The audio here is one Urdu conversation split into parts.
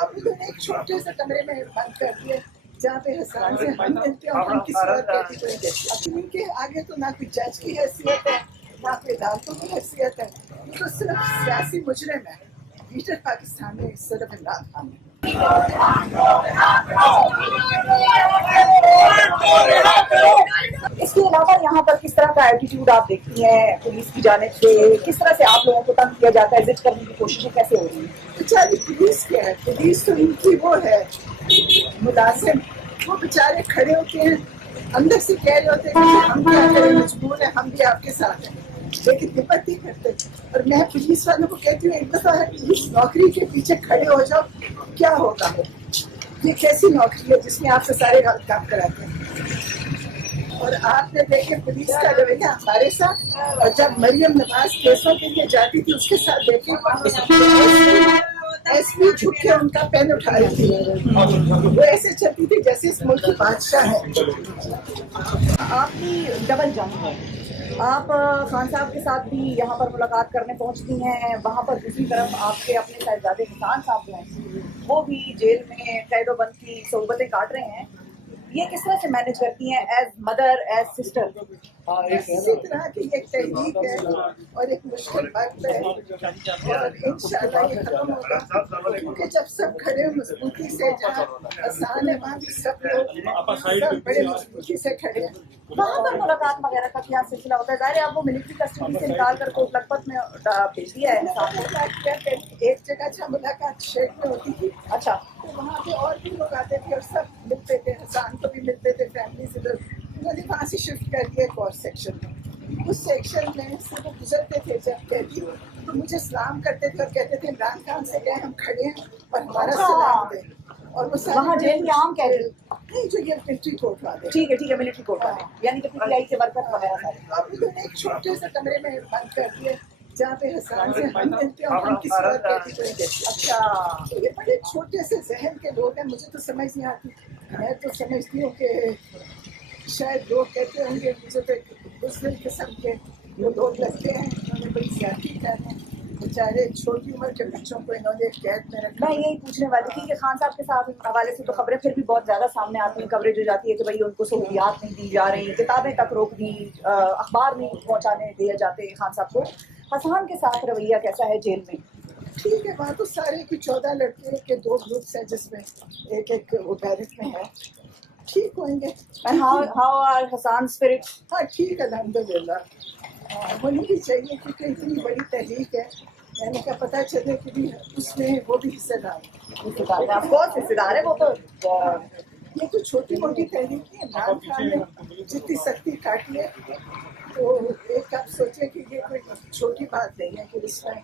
آپ نے ایک چھوٹے سے کمرے میں بند کر دیے جہاں پہ حسان سے ہم ملتے ہیں اور ان کی صورت کیٹیگری دیکھتے ہیں. ان کے آگے تو نہ کوئی جج کی حیثیت ہے نہ کوئی عدالتوں کی حیثیت ہے. یہ تو صرف سیاسی مجرم ہے. لیڈر پاکستان میں صرف عمران خان ہے. اس کے علاوہ یہاں پر کس طرح کا ایٹیٹیوڈ آپ دیکھتی ہیں پولیس کی جانب سے؟ کس طرح سے آپ لوگوں کو تنگ کیا جاتا ہے؟ ضد کرنے کی کوششیں کیسے ہو رہی ہیں؟ بیچاری پولیس کیا ہے؟ پولیس تو ان کی وہ ہے ملازم. وہ بیچارے کھڑے ہوتے ہیں اندر سے کہہ رہے ہوتے ہیں کہ ہم کیا کریں، مجبور ہیں، ہم بھی آپ کے ساتھ ہیں، لیکن ہمت نہیں کرتے. اور میں پولیس والوں کو کہتی ہوں ایک دفعہ اس نوکری کے پیچھے کھڑے ہو جاؤ. کیا ہوگا؟ یہ کیسی نوکری ہے جس میں آپ سے سارے کام کراتے ہیں؟ اور آپ نے دیکھے پولیس کا رویہ ہمارے ساتھ، اور جب مریم نواز کیسوں کے لیے جاتی تھی اس کے ساتھ دیکھیں ایس پی جھک کے ان کا پین اٹھا رہی تھی. وہ ایسے چلتی تھی جیسے اس ملک کی بادشاہ ہے. آپ کی ڈبل جنگ ہے، آپ خان صاحب کے ساتھ بھی یہاں پر ملاقات کرنے پہنچتی ہیں، وہاں پر دوسری طرف آپ کے اپنے صاحبزادے حسان صاحب جو ہیں وہ بھی جیل میں قید و بند کی صعوبتیں کاٹ رہے ہیں. یہ کس طرح سے مینج کرتی ہیں ایز مدر، ایز سسٹر؟ اسی طرح کی ایک تحریک ہے اور ایک مشکل وقت ہے، اور انشاءاللہ یہ ختم ہوگا. کیونکہ جب سب کھڑے مضبوطی سے، جہاں آسان ہے وہاں بھی سب لوگ سب بڑے مضبوطی سے کھڑے ہیں. وہاں پر ملاقات وغیرہ کا کیا سلسلہ ہوتا ہے؟ ظاہر ہے آپ وہ ملٹری کسٹڈی سے نکال کر کوٹ لکھپت میں بھیج دیا ہے. ایک جگہ جہاں ملاقات شیخ میں ہوتی تھی، اچھا، تو وہاں پہ اور بھی لوگ آتے تھے اور سب ملتے تھے. حسان کو بھی ملتے تھے، فیملی سے. انہوں نے وہاں سے شفٹ کر دیا ایک اور سیکشن میں. اس سیکشن میں سے وہ گزرتے تھے جب کہتی تو مجھے سلام کرتے تھے اور کہتے تھے عمران خان سے کہ ہم کھڑے ہیں اور ہمارا سلام دیں. اور وہ وہاں جیل کے عام قیدی؟ نہیں، جو یہ ملٹری کورٹ والے. ٹھیک ہے، ملٹری کورٹ والے، یعنی کہ پی ٹی آئی کے ورکر وغیرہ سارے. آپ نے ایک چھوٹے سے کمرے میں بند کر دیے جہاں پہ حسان سے ہم ملتے ہیں اور ان کی صورت کیٹیگری دیکھتے ہیں. اچھا، یہ بڑے چھوٹے سے ذہن کے لوگ ہیں. مجھے تو سمجھ نہیں آتی. میں تو سمجھتی ہوں کہ شاید لوگ کہتے ہوں گے مجھے تو بزدل قسم کے وہ لوگ لگتے ہیں. انہوں نے بڑی زیادتی کر ہیں بیچارے چھوٹی عمر کے بچوں کو انہوں نے قید میں رکھا. میں یہی پوچھنے والی تھی کہ خان صاحب کے ساتھ حوالے سے تو خبریں پھر بھی بہت زیادہ سامنے آتی ہیں، کوریج ہو جاتی ہے کہ بھائی ان کو سہولیات نہیں دی جا رہی، کتابیں تک روک دی، اخبار نہیں پہنچانے دیے جاتے خان صاحب کو. حسان کے ساتھ رویہ کیسا ہے جیل میں؟ ٹھیک ہے، وہاں تو سارے کی 14 لڑکے کے 2 گروپس ہیں جس میں ایک ایک وہ بیرک میں ہے. ٹھیک ہوئیں گے. How are Hassan spirit? ہاں ٹھیک ہے، الحمدللہ. ہونی بھی چاہیے کیونکہ اتنی بڑی تحریک ہے. میں نے کہا پتہ چلے کہ بھی اس میں وہ بھی حصہ دار ہے. بہت حصے دار ہے وہ تو. یہ تو چھوٹی موٹی تحریک ہے. عمران خان نے جتنی سختی کاٹی ہے تو ایک آپ سوچیں کہ یہ کوئی چھوٹی بات نہیں ہے کہ اس میں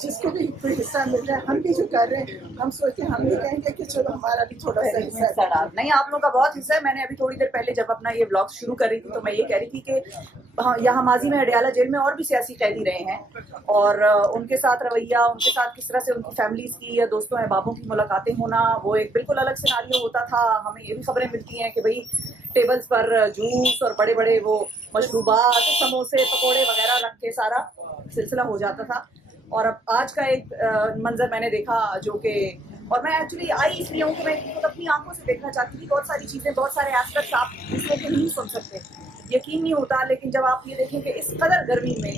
جس کو بھی کوئی حصہ مل رہا ہے. ہم بھی جو کر رہے ہیں ہم سوچتے ہیں ہم بھی کہیں گے کہ چلو ہمارا بھی تھوڑا سا حصہ ہے. نہیں، آپ لوگوں کا بہت حصہ ہے. میں نے ابھی تھوڑی دیر پہلے جب اپنا یہ بلاگ شروع کر رہی تھی تو میں یہ کہہ رہی تھی کہ یہاں ماضی میں اڈیالہ جیل میں اور بھی سیاسی قیدی رہے ہیں، اور ان کے ساتھ رویہ، ان کے ساتھ کس طرح سے ان کی فیملیز کی یا دوستوں احبابوں کی ملاقاتیں ہونا، وہ ایک بالکل الگ سیناریو ہوتا تھا. ہمیں یہ بھی خبریں ملتی ہیں کہ بھئی ٹیبلز پر جوس اور بڑے بڑے وہ مشروبات، سموسے، پکوڑے وغیرہ رکھ کے سارا سلسلہ ہو جاتا تھا. اور اب آج کا ایک منظر میں نے دیکھا جو کہ، اور میں ایکچولی آئی اس لیے ہوں کہ میں خود اپنی آنکھوں سے دیکھنا چاہتی تھی. بہت ساری چیزیں، بہت سارے ایسپیکٹس آپ اس میں نہیں سن سکتے، یقین نہیں ہوتا. لیکن جب آپ یہ دیکھیں کہ اس قدر گرمی میں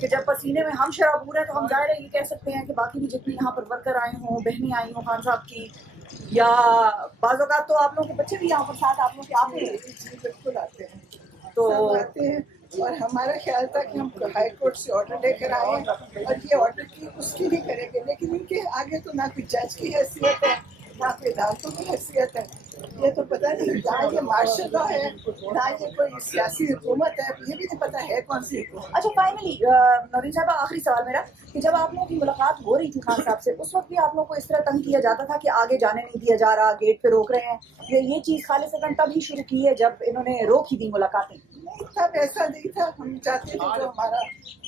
کہ جب پسینے میں ہم شرابور ہیں تو ہم ظاہر ہے یہ کہہ سکتے ہیں کہ باقی بھی جتنی یہاں پر ورکر آئے ہوں، بہنیں آئی ہوں خان صاحب کی، یا بعض اوقات تو آپ لوگوں کے بچے بھی یہاں پر ساتھ آپ لوگ کے آتے ہیں. بالکل آتے ہیں، تو سب آتے ہیں. اور ہمارا خیال تھا کہ ہم ہائی کورٹ سے آرڈر لے کر آئے ہیں اور یہ آرڈر کی اس کی بھی کریں گے، لیکن ان کے آگے تو نہ کوئی جج کی حیثیت ہے نہ کوئی عدالتوں کی حیثیت ہے. یہ تو پتہ نہیں نہ یہ مارشل لا ہے نہ یہ کوئی سیاسی حکومت ہے. یہ بھی نہیں پتہ ہے کون سی حکومت. اچھا، فائنلی نورین صاحبہ، آخری سوال میرا کہ جب آپ لوگوں کی ملاقات ہو رہی تھی خان صاحب سے، اس وقت بھی آپ لوگوں کو اس طرح تنگ کیا جاتا تھا کہ آگے جانے نہیں دیا جا رہا، گیٹ پہ روک رہے ہیں؟ یہ چیز خالصتاً تب ہی شروع کی ہے جب انہوں نے روک ہی دی ملاقاتیں؟ نہیں، تب ایسا نہیں تھا. ہم جاتے تھے جو ہمارا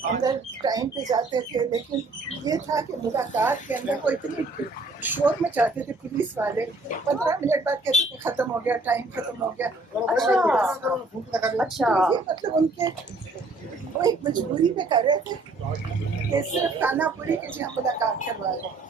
اندر ٹائم پہ جاتے تھے، لیکن یہ تھا کہ ملاقات کے اندر کوئی اتنی شور میں چاہتے تھے پولیس والے. 15 منٹ بعد کہتے تھے ختم ہو گیا، ٹائم ختم ہو گیا. اچھا، یہ مطلب ان کے وہ ایک مجبوری میں کر رہے تھے کہ صرف کھانا پوری کے جی ہم ملاقات کروا رہے ہیں.